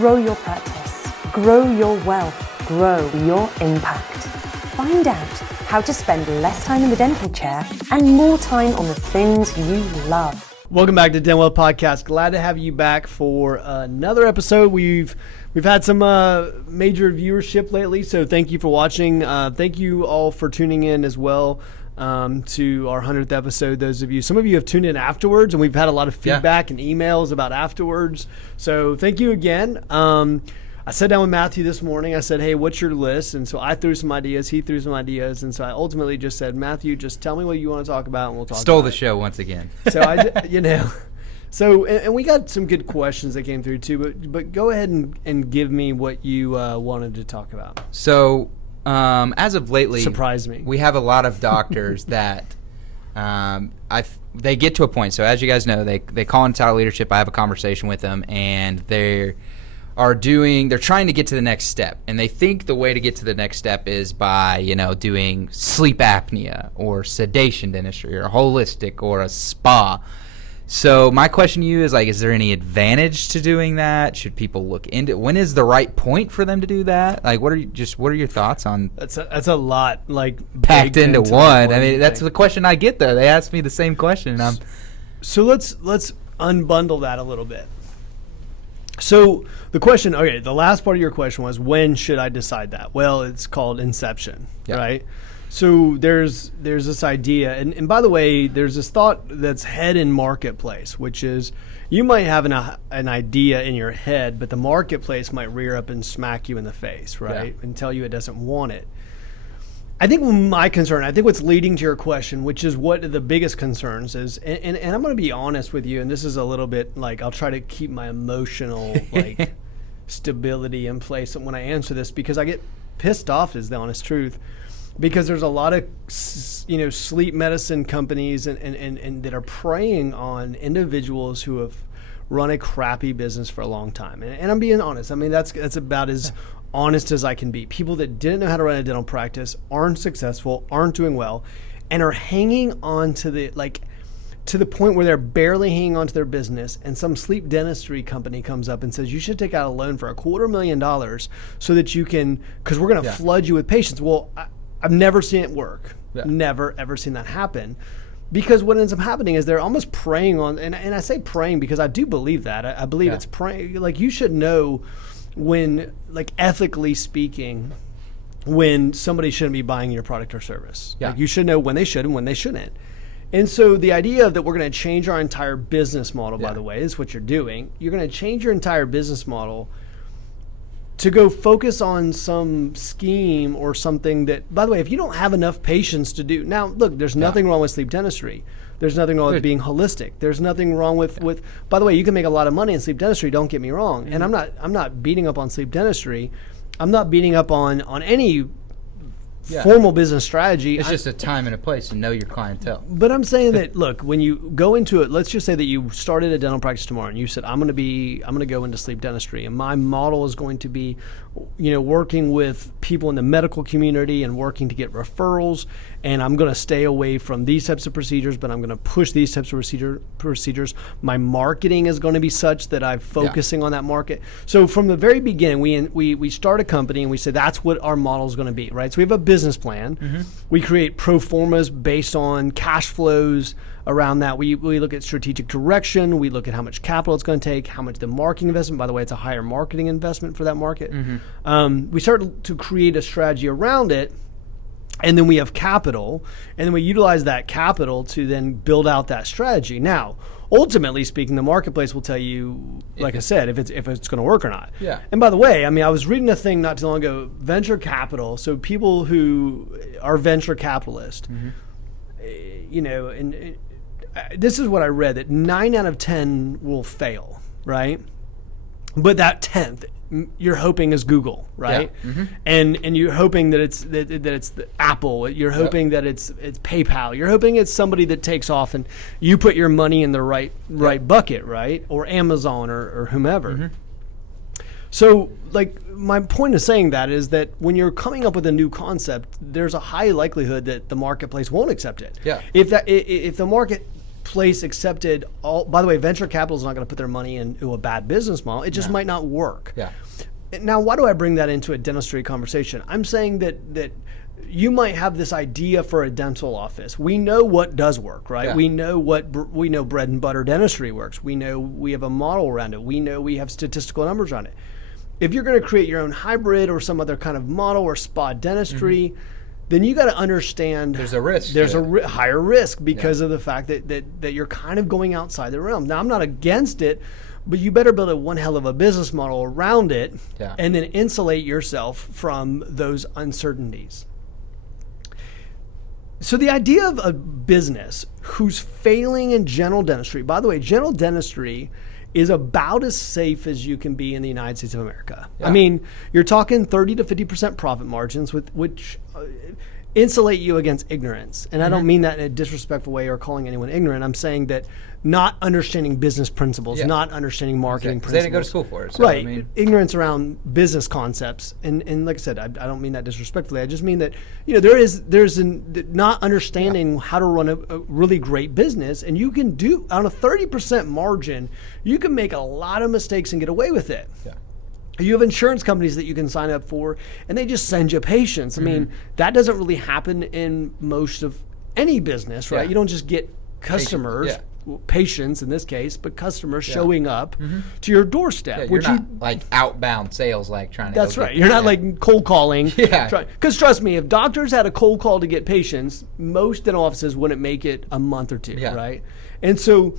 Grow your practice, grow your wealth, grow your impact. Find out how to spend less time in the dental chair and more time on the things you love. Welcome back to Den Well Podcast. Glad to have you back for another episode. We've had some major viewership lately, so thank you for watching. Thank you all for tuning in as well to our 100th episode. Some of you have tuned in afterwards, and we've had a lot of feedback and emails about afterwards. So thank you again. I sat down with Matthew this morning. I said, hey, what's your list? And so I threw some ideas. He threw some ideas. And so I ultimately just said, Matthew, just tell me what you want to talk about and we'll talk Stole about the it. show once again. So, and we got some good questions that came through too, but go ahead and give me what you wanted to talk about. So as of lately, surprise me. We have a lot of doctors that they get to a point. So as you guys know, they call in Title Leadership. I have a conversation with them, and they're trying to get to the next step, and they think the way to get to the next step is by, doing sleep apnea or sedation dentistry or holistic or a spa. So my question to you is, is there any advantage to doing that? Should people look into when is the right point for them to do that? What are your thoughts on that's a lot packed into one. I mean, that's the question I get though. They ask me the same question. So let's unbundle that a little bit. So the question, the last part of your question was, when should I decide that? Well, it's called inception, right? So there's this idea, and by the way, there's this thought that's head in marketplace, which is you might have an idea in your head, but the marketplace might rear up and smack you in the face, right? And tell you it doesn't want it. I think what's leading to your question, which is what the biggest concerns is, and I'm going to be honest with you, and this is a little bit I'll try to keep my emotional stability in place when I answer this, because I get pissed off is the honest truth, because there's a lot of sleep medicine companies and that are preying on individuals who have run a crappy business for a long time, and I'm being honest. I mean that's about as honest as I can be. People that didn't know how to run a dental practice, aren't successful, aren't doing well, and are hanging on to the point where they're barely hanging on to their business, and some sleep dentistry company comes up and says, you should take out a loan for $250,000 so that you can, because we're going to flood you with patients. Well, I've never seen it work. Never, ever seen that happen. Because what ends up happening is they're almost preying on, and I say preying because I do believe that. I believe it's preying. You should know when, ethically speaking, when somebody shouldn't be buying your product or service. You should know when they should and when they shouldn't. And so the idea that we're going to change our entire business model, by the way, is what you're doing. You're going to change your entire business model to go focus on some scheme or something that, by the way, if you don't have enough patients to do. Now, look, there's nothing wrong with sleep dentistry. There's nothing wrong with being holistic. There's nothing wrong with, by the way, you can make a lot of money in sleep dentistry, don't get me wrong. Mm-hmm. And I'm not beating up on sleep dentistry. I'm not beating up on any formal business strategy. It's just a time and a place to know your clientele. But I'm saying that, look, when you go into it, let's just say that you started a dental practice tomorrow and you said, I'm going to go into sleep dentistry, and my model is going to be, working with people in the medical community and working to get referrals, and I'm going to stay away from these types of procedures, but I'm going to push these types of procedures. My marketing is going to be such that I'm focusing on that market. So from the very beginning, we start a company and we say that's what our model is going to be, right? So we have a business plan. Mm-hmm. We create pro formas based on cash flows around that. We look at strategic direction. We look at how much capital it's going to take, how much the marketing investment. By the way, it's a higher marketing investment for that market. Mm-hmm. We start to create a strategy around it, and then we have capital, and then we utilize that capital to then build out that strategy. Now, ultimately speaking, the marketplace will tell you, I said, if it's going to work or not. Yeah. And by the way, I was reading a thing not too long ago, venture capital. So people who are venture capitalists, and this is what I read, that 9 out of 10 will fail, right? But that 10th, you're hoping is Google, right? Yeah. Mm-hmm. And you're hoping that it's the Apple. You're hoping that it's PayPal. You're hoping it's somebody that takes off and you put your money in the right bucket, right? Or Amazon or whomever. Mm-hmm. So, my point of saying that is that when you're coming up with a new concept, there's a high likelihood that the marketplace won't accept it. Yeah. If the market place accepted all. By the way, venture capital is not going to put their money into a bad business model. It just might not work. Yeah. Now, why do I bring that into a dentistry conversation? I'm saying that you might have this idea for a dental office. We know what does work, right? Yeah. We know bread and butter dentistry works. We know we have a model around it. We know we have statistical numbers on it. If you're going to create your own hybrid or some other kind of model or spa dentistry, then you got to understand there's a risk. There's a higher risk because of the fact that you're kind of going outside the realm. Now, I'm not against it, but you better build one hell of a business model around it and then insulate yourself from those uncertainties. So the idea of a business who's failing in general dentistry, by the way, general dentistry is about as safe as you can be in the United States of America. I mean, you're talking 30 to 50% profit margins, which insulate you against ignorance. And I don't mean that in a disrespectful way or calling anyone ignorant. I'm saying that not understanding business principles, not understanding marketing principles. They didn't go to school for it. So, Right. I mean, ignorance around business concepts. And like I said, I don't mean that disrespectfully. I just mean that, there's not understanding how to run a really great business. And you can do, on a 30% margin, you can make a lot of mistakes and get away with it. Yeah. You have insurance companies that you can sign up for, and they just send you patients. I mean, that doesn't really happen in most of any business, right? Yeah. You don't just get customers, patients in this case, but customers showing up to your doorstep. Yeah, you're not like outbound sales, like trying to. That's right. You're not like cold calling. Yeah. Because trust me, if doctors had a cold call to get patients, most dental offices wouldn't make it a month or two, right? And so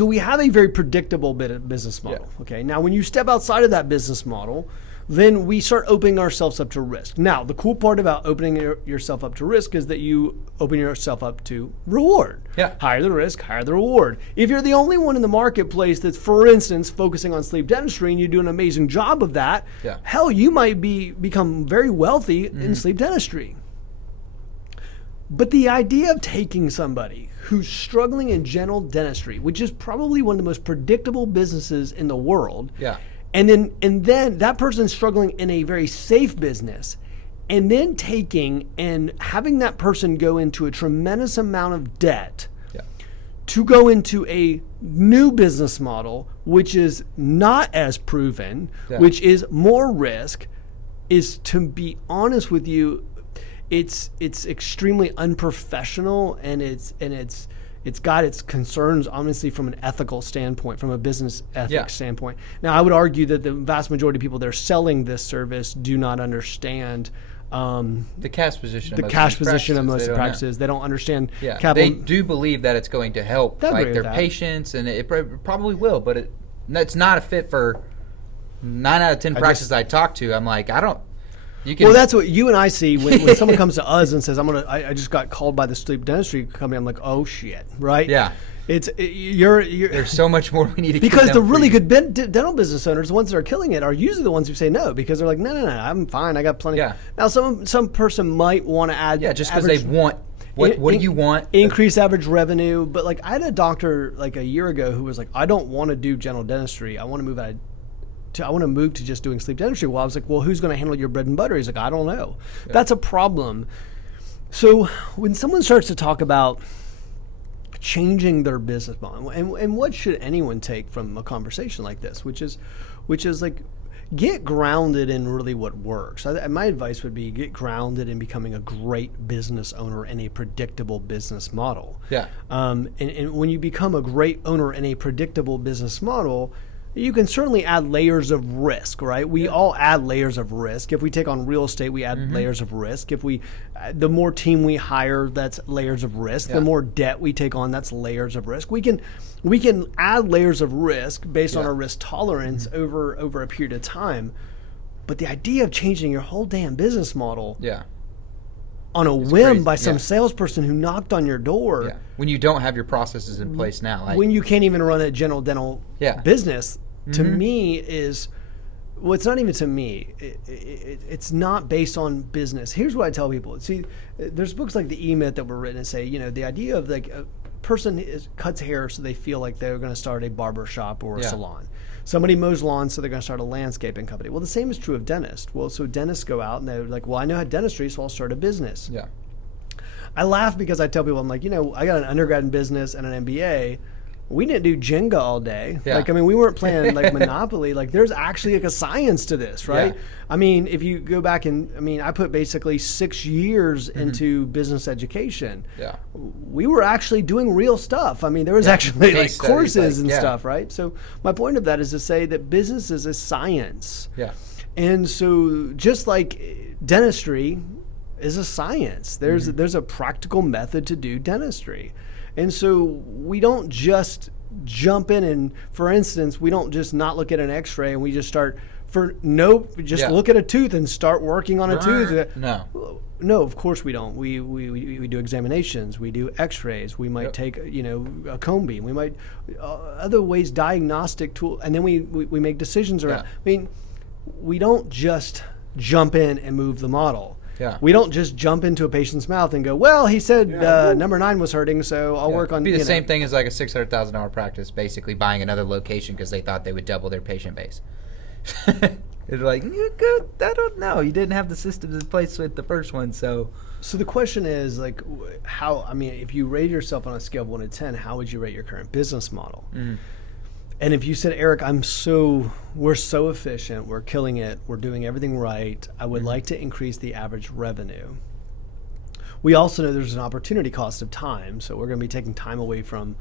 we have a very predictable business model. Okay. Now, when you step outside of that business model, then we start opening ourselves up to risk. Now, the cool part about opening yourself up to risk is that you open yourself up to reward. Yeah. Higher the risk, higher the reward. If you're the only one in the marketplace that's, for instance, focusing on sleep dentistry and you do an amazing job of that, hell, you might become very wealthy in sleep dentistry. But the idea of taking somebody who's struggling in general dentistry, which is probably one of the most predictable businesses in the world, and then that person's struggling in a very safe business, and then taking and having that person go into a tremendous amount of debt to go into a new business model, which is not as proven, which is more risk, is, to be honest with you, it's extremely unprofessional, and it's got its concerns, honestly, from an ethical standpoint, from a business ethics standpoint. Now, I would argue that the vast majority of people that are selling this service do not understand the cash position. Of most practices. They don't understand capital. They do believe that it's going to help their patients, and it probably will, but it's not a fit for 9 out of 10 practices I talk to. I'm like, well, that's what you and I see when someone comes to us and says, I just got called by the sleep dentistry company. I'm like, oh shit, right? Yeah. You're there's so much more we need to because the really good dental business owners, the ones that are killing it, are usually the ones who say no, because they're like, no, I'm fine, I got plenty. Yeah. Now some person might want to add just because they want what do you want? Increase average revenue, but like I had a doctor like a year ago who was like, I don't want to do general dentistry. I want to move to just doing sleep dentistry. Well, I was like, well, who's going to handle your bread and butter? He's like, I don't know. Yeah. That's a problem. So when someone starts to talk about changing their business model, and what should anyone take from a conversation like this, which is like, get grounded in really what works. My advice would be get grounded in becoming a great business owner in a predictable business model. Yeah. And when you become a great owner in a predictable business model, you can certainly add layers of risk, right? We all add layers of risk. If we take on real estate, we add layers of risk. The more team we hire, that's layers of risk. The more debt we take on, that's layers of risk. We can add layers of risk based on our risk tolerance over a period of time. But the idea of changing your whole damn business model on a whim by some salesperson who knocked on your door, when you don't have your processes in place now, when you can't even run a general dental business, to me is, well, it's not even to me. It's not based on business. Here's what I tell people. See, there's books like the E-Myth that were written and say, the idea of like a person cuts hair so they feel like they're going to start a barber shop or a salon. Somebody mows lawns, so they're going to start a landscaping company. Well, the same is true of dentists. Well, so dentists go out and they're like, well, I know how dentistry, so I'll start a business. Yeah. I laugh because I tell people, I'm like, I got an undergrad in business and an MBA. We didn't do Jenga all day. Yeah. Like, I mean, we weren't playing like Monopoly. Like, there's actually like a science to this, right? Yeah. I mean, if you go back I put basically 6 years into business education. Yeah. We were actually doing real stuff. I mean, there was actually like courses and stuff, right? So my point of that is to say that business is a science. Yeah. And so just like dentistry is a science, there's a practical method to do dentistry. And so we don't just jump in and, for instance, we don't just not look at an x-ray and we just start look at a tooth and start working on a tooth. No, of course we don't. We do examinations, we do x-rays, we might take, a cone beam, we might, other ways, diagnostic tool, and then we make decisions around. I mean, we don't just jump in and move the model. Yeah. We don't just jump into a patient's mouth and go, well, he said number 9 was hurting, so I'll work on. It'd be the same thing as like a $600,000 practice, basically buying another location because they thought they would double their patient base. It's like, I don't know. You didn't have the systems in place with the first one, so. So the question is, like, how? I mean, if you rate yourself on a scale of 1 to 10, how would you rate your current business model? Mm-hmm. And if you said, Eric, we're so efficient, we're killing it, we're doing everything right, I would like to increase the average revenue. We also know there's an opportunity cost of time, so we're going to be taking time away from,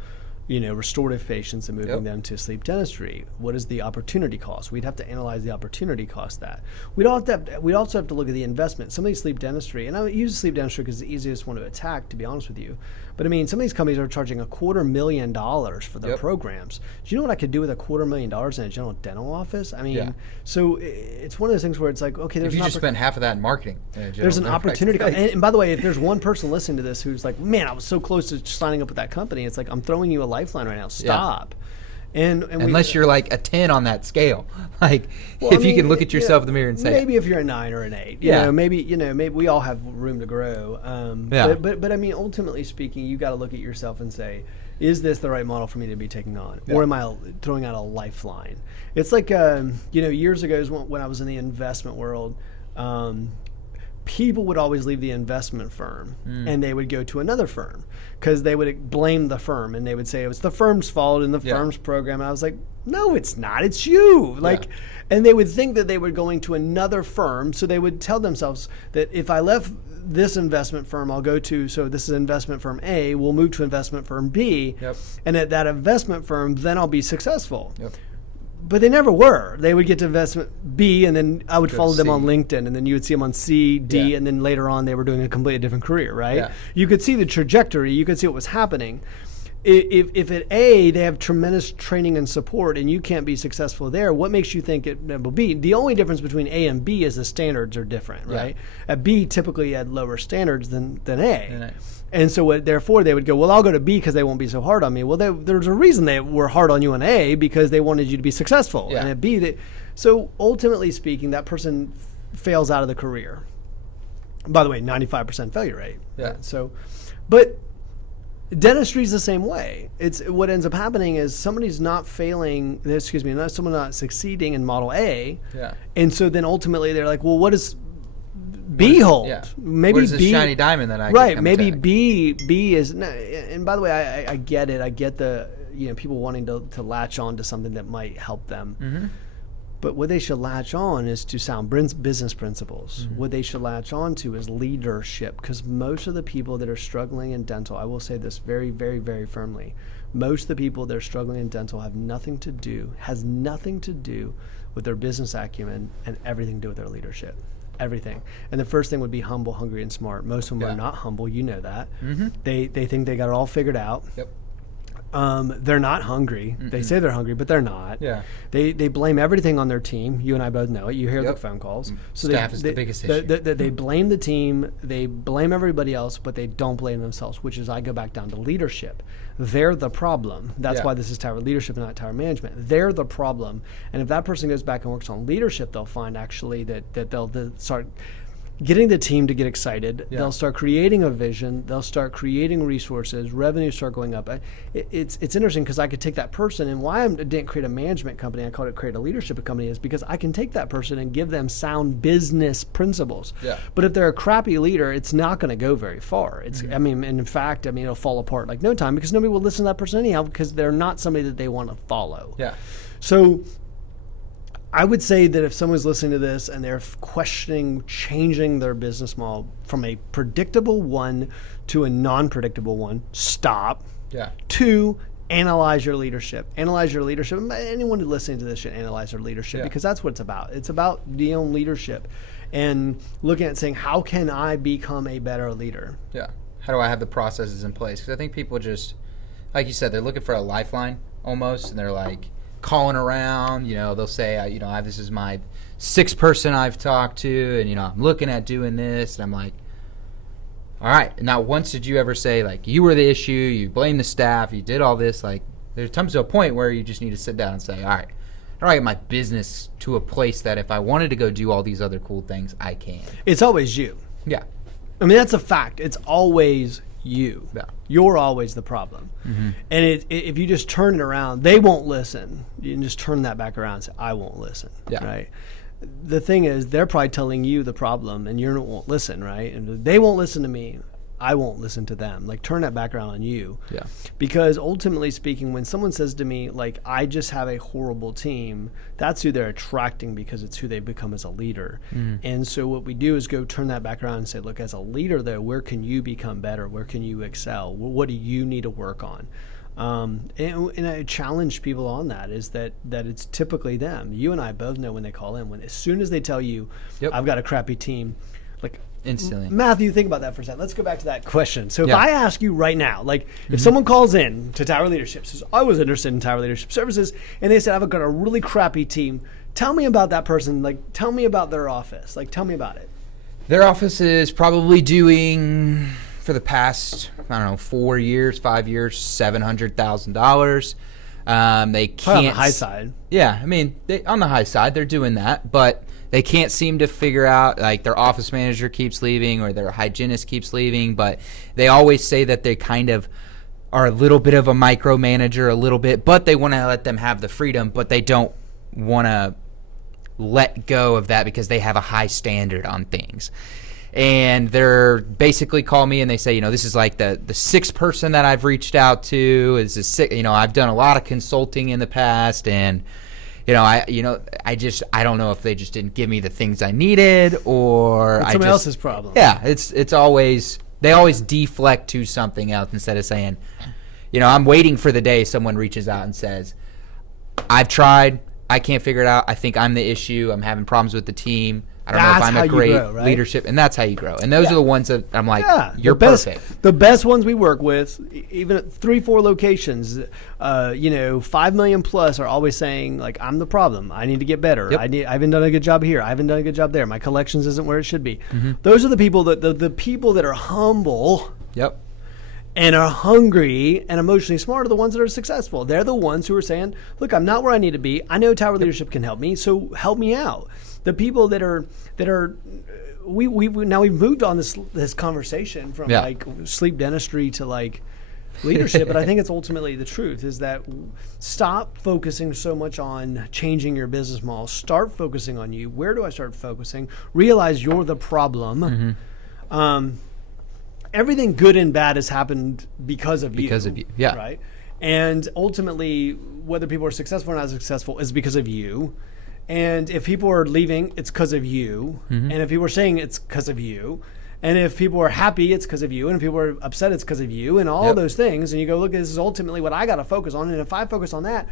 restorative patients and moving them to sleep dentistry. What is the opportunity cost? We'd have to analyze the opportunity cost that. We'd also have to look at the investment. Some of these sleep dentistry, and I use sleep dentistry because it's the easiest one to attack, to be honest with you. But I mean, some of these companies are charging $250,000 for their programs. Do you know what I could do with $250,000 in a general dental office? I mean, so it's one of those things where it's like, okay, there's if you just spend half of that in marketing. There's an opportunity. And by the way, if there's one person listening to this who's like, man, I was so close to signing up with that company, it's like, I'm throwing you a lifeline right now. Stop. And unless you're like a 10 on that scale, like you can look at yourself in the mirror and say, maybe if you're a 9 or an 8, maybe we all have room to grow. But I mean, ultimately speaking, you got to look at yourself and say, is this the right model for me to be taking on, or am I throwing out a lifeline? It's like years ago when I was in the investment world. People would always leave the investment firm and they would go to another firm because they would blame the firm and they would say it was the firm's fault in the firm's program. And I was like, no, it's not. It's you. And they would think that they were going to another firm. So they would tell themselves that if I left this investment firm, I'll go to, so this is investment firm A, we'll move to investment firm B. And at that investment firm, then I'll be successful. But they never were. They would get to investment B, and then I would follow them on LinkedIn, and then you would see them on C, D, and then later on they were doing a completely different career, right? Yeah. You could see the trajectory. You could see what was happening. If at A, they have tremendous training and support, and you can't be successful there, what makes you think it will be? The only difference between A and B is the standards are different, right? At B, typically you had lower standards than A. And so therefore they would go, well, I'll go to B because they won't be so hard on me. Well, there's a reason they were hard on you in A, because they wanted you to be successful. And at B, so ultimately speaking, that person fails out of the career. By the way, 95% failure rate. But dentistry is the same way. It's what ends up happening is someone not succeeding in model A. And so then ultimately they're like, well, what is B hold? Maybe what is this shiny diamond that I can maybe attack? B is, and by the way, I get it. I get the people wanting to latch on to something that might help them. But what they should latch on is to sound business principles. What they should latch on to is leadership, because most of the people that are struggling in dental, I will say this very, very, very firmly, most of the people that are struggling in dental has nothing to do with their business acumen and everything to do with their leadership. Everything. And the first thing would be humble, hungry, and smart. Most of them are not humble. You know that. They think they got it all figured out. They're not hungry. They say they're hungry, but they're not. They blame everything on their team. You and I both know it. You hear the phone calls. So Staff is the biggest issue. They blame the team. They blame everybody else, but they don't blame themselves, which is I go back down to leadership. They're the problem. That's why this is tower leadership and not tower management. They're the problem. And if that person goes back and works on leadership, they'll find actually that they'll start getting the team to get excited. Yeah. They'll start creating a vision. They'll start creating resources. Revenues start going up. It's interesting because I could take that person, and why I didn't create a management company, I called it create a leadership company, is because I can take that person and give them sound business principles. Yeah. But if they're a crappy leader, it's not going to go very far. It's I mean, and in fact, I mean, it'll fall apart like no time because nobody will listen to that person anyhow because they're not somebody that they want to follow. Yeah. So I would say that if someone's listening to this and they're questioning changing their business model from a predictable one to a non-predictable one, stop. Yeah. 2, analyze your leadership. Analyze your leadership. Anyone listening to this should analyze their leadership because that's what it's about. It's about leadership and looking at saying, how can I become a better leader? Yeah. How do I have the processes in place? Because I think people just, like you said, they're looking for a lifeline almost, and they're like calling around. They'll say, this is my 6th person I've talked to, and I'm looking at doing this, and I'm like, all right. Now, once did you ever say like you were the issue? You blame the staff. You did all this. Like, there comes to a point where you just need to sit down and say, all right, how do I get my business to a place that if I wanted to go do all these other cool things, I can? It's always you. Yeah. I mean, that's a fact. It's always you. Yeah. You're always the problem. Mm-hmm. And if you just turn it around, they won't listen. You can just turn that back around and say, I won't listen. Yeah. Right. The thing is, they're probably telling you the problem and you won't listen, right? And they won't listen to me. I won't listen to them. Like, turn that back around on you. Yeah. Because ultimately speaking, when someone says to me, like, I just have a horrible team, that's who they're attracting because it's who they've become as a leader. And so what we do is go turn that back around and say, look, as a leader, though, where can you become better? Where can you excel? What do you need to work on? And I challenge people on that is that it's typically them. You and I both know when they call in, as soon as they tell you, Yep. I've got a crappy team, like, Instantly. Matthew, think about that for a second. Let's go back to that question. So if Yeah. I ask you right now, like if someone calls in to Tower Leadership, says, I was interested in Tower Leadership Services, and they said, I've got a really crappy team. Tell me about that person. Like, tell me about their office. Like, tell me about it. Their office is probably doing, for the past, 4 years, 5 years, $700,000. They can't. Probably on the high side. Yeah, I mean, on the high side, they're doing that, but they can't seem to figure out, like, their office manager keeps leaving or their hygienist keeps leaving, but they always say that they kind of are a little bit of a micromanager, a little bit, but they want to let them have the freedom, but they don't want to let go of that because they have a high standard on things. And they're basically call me and they say, this is like the 6th person that I've reached out to. I've done a lot of consulting in the past, and I don't know if they just didn't give me the things I needed or It's somebody else's problem. Yeah, it's always, they always deflect to something else instead of saying, I'm waiting for the day someone reaches out and says, I've tried, I can't figure it out. I think I'm the issue. I'm having problems with the team. I don't know if I'm a great leadership, and that's how you grow. And those are the ones that I'm like, you're perfect. The best ones we work with, even at 3-4 locations, $5 million plus are always saying, like, I'm the problem. I need to get better. Yep. I haven't done a good job here. I haven't done a good job there. My collections isn't where it should be. Those are the people the people that are humble. Yep. And are hungry and emotionally smart are the ones that are successful. They're the ones who are saying, look, I'm not where I need to be. I know Tower Leadership can help me, so help me out. The people that are we now we've moved on this conversation from like sleep dentistry to like leadership, but I think it's ultimately the truth is that stop focusing so much on changing your business model. Start focusing on you. Where do I start focusing? Realize you're the problem. Everything good and bad has happened because of you. Because of you, yeah. Right? And ultimately, whether people are successful or not successful is because of you. And if people are leaving, it's because of you. And if people are saying it's because of you. And if people are happy, it's because of you. And if people are upset, it's because of you. And all those things. And you go, look, this is ultimately what I got to focus on. And if I focus on that,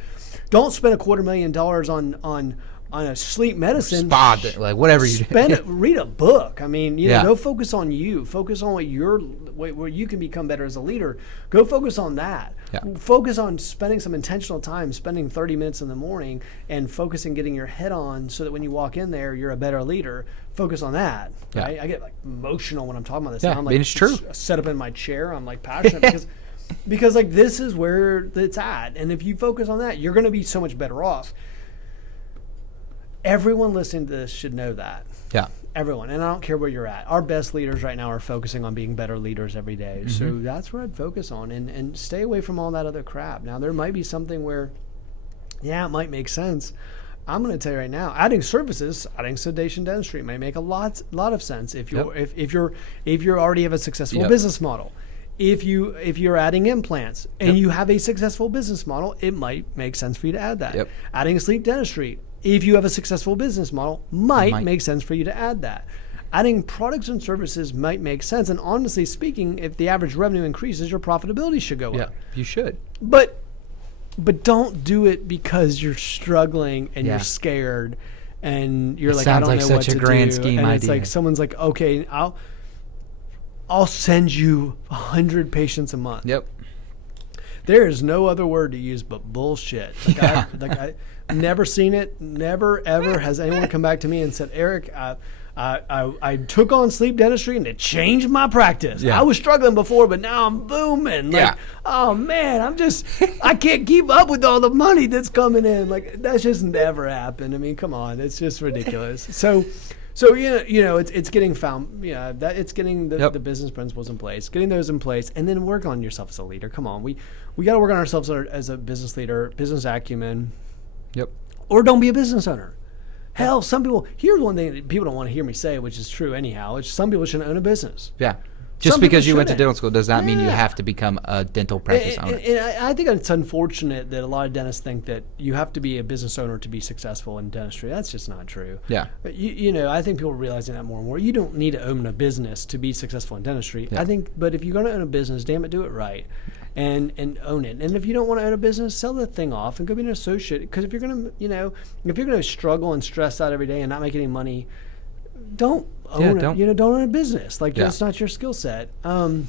don't spend $250,000 on a sleep medicine spa, like whatever you read a book. I mean, go focus on you. Focus on where you can become better as a leader. Go focus on that. Focus on spending some intentional time, spending 30 minutes in the morning and focusing getting your head on so that when you walk in there, you're a better leader. Focus on that. Right? I get like emotional when I'm talking about this. Yeah, I'm like, it's true. Set up in my chair. I'm like passionate because like this is where it's at. And if you focus on that, you're going to be so much better off. Everyone listening to this should know that. Yeah. everyone, and I don't care where you're at. Our best leaders right now are focusing on being better leaders every day. So that's where I'd focus on, and stay away from all that other crap. Now, there might be something where, yeah, it might make sense. I'm going to tell you right now, adding services, adding sedation dentistry might make a lot of sense if you're if you already have a successful business model. If you're adding implants and you have a successful business model, it might make sense for you to add that. Adding sleep dentistry, if you have a successful business model, might make sense for you to add that. Adding products and services might make sense. And honestly speaking, if the average revenue increases, your profitability should go up. You should. But don't do it because you're struggling and you're scared and you're like, I don't know what to do. Sounds like such a grand scheme idea. It's like someone's like, okay, I'll send you 100 patients a month. There is no other word to use but bullshit. I've never seen it. Never ever has anyone come back to me and said, Eric, I took on sleep dentistry and it changed my practice. I was struggling before, but now I'm booming. Oh man, I can't keep up with all the money that's coming in. Like, that's just never happened. I mean, come on, it's just ridiculous. So it's getting found. That it's getting the business principles in place, getting those in place, and then work on yourself as a leader. Come on, we got to work on ourselves as a business leader, business acumen. Or don't be a business owner. Hell, some people, here's one thing that people don't want to hear me say, which is true anyhow, which some people shouldn't own a business. Just because you went to dental school does not mean you have to become a dental practice owner. And I think it's unfortunate that a lot of dentists think that you have to be a business owner to be successful in dentistry. That's just not true. But I think people are realizing that more and more. You don't need to own a business to be successful in dentistry. But if you're going to own a business, damn it, do it right. And own it. And if you don't want to own a business, sell the thing off and go be an associate. Because if you're going to struggle and stress out every day and not make any money, don't own a business. Like, that's not your skill set. I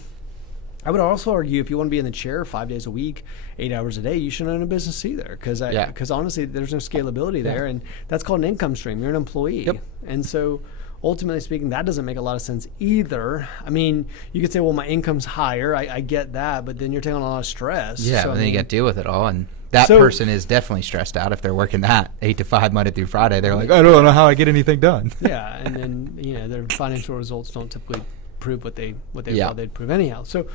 would also argue if you want to be in the chair 5 days a week, 8 hours a day, you shouldn't own a business either. Because honestly, there's no scalability there, and that's called an income stream. You're an employee, and so ultimately speaking, that doesn't make a lot of sense either. I mean, you could say, well, my income's higher. I get that, but then you're taking on a lot of stress. But then you got to deal with it all, and that person is definitely stressed out if they're working that 8 to 5 Monday through Friday. They're like, I don't know how I get anything done. And then their financial results don't typically prove what they thought they'd prove anyhow. So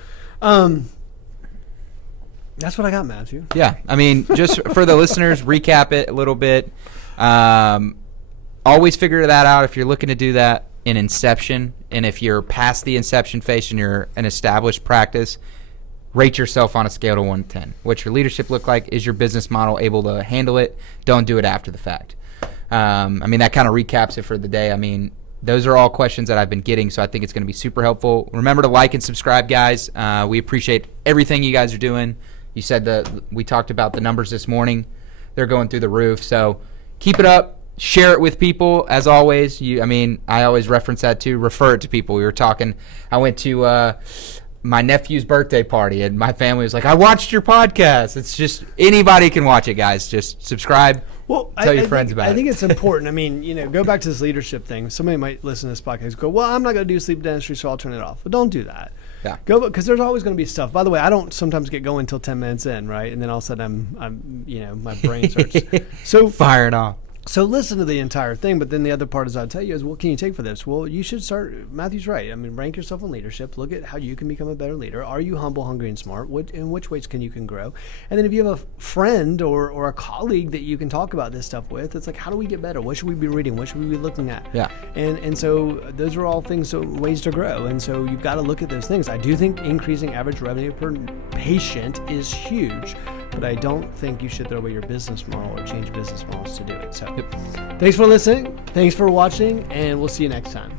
that's what I got, Matthew. I mean, just for the listeners, recap it a little bit. Always figure that out if you're looking to do that in inception, and if you're past the inception phase and you're an established practice, rate yourself on a scale of 1 to 10. What's your leadership look like? Is your business model able to handle it? Don't do it after the fact. I mean, that kind of recaps it for the day. I mean, those are all questions that I've been getting, so I think it's going to be super helpful. Remember to like and subscribe, guys. We appreciate everything you guys are doing. You said we talked about the numbers this morning. They're going through the roof, so keep it up. Share it with people, as always. I always reference that too. Refer it to people. We were talking. I went to my nephew's birthday party, and my family was like, I watched your podcast. It's just, anybody can watch it, guys. Just subscribe. Tell your friends about it. I think it's important. I mean, go back to this leadership thing. Somebody might listen to this podcast and go, well, I'm not going to do sleep dentistry, so I'll turn it off. But don't do that. Go, because there's always going to be stuff. By the way, I don't sometimes get going until 10 minutes in, right? And then all of a sudden I'm my brain starts. So firing off. So listen to the entire thing, but then the other part is I'll tell you is, what can you take for this? Well, you should start, Matthew's right. I mean, rank yourself in leadership. Look at how you can become a better leader. Are you humble, hungry, and smart? In which ways can you grow? And then if you have a friend or a colleague that you can talk about this stuff with, it's like, how do we get better? What should we be reading? What should we be looking at? And so those are all things, so ways to grow. And so you've got to look at those things. I do think increasing average revenue per patient is huge, but I don't think you should throw away your business model or change business models to do it. So thanks for listening. Thanks for watching, and we'll see you next time.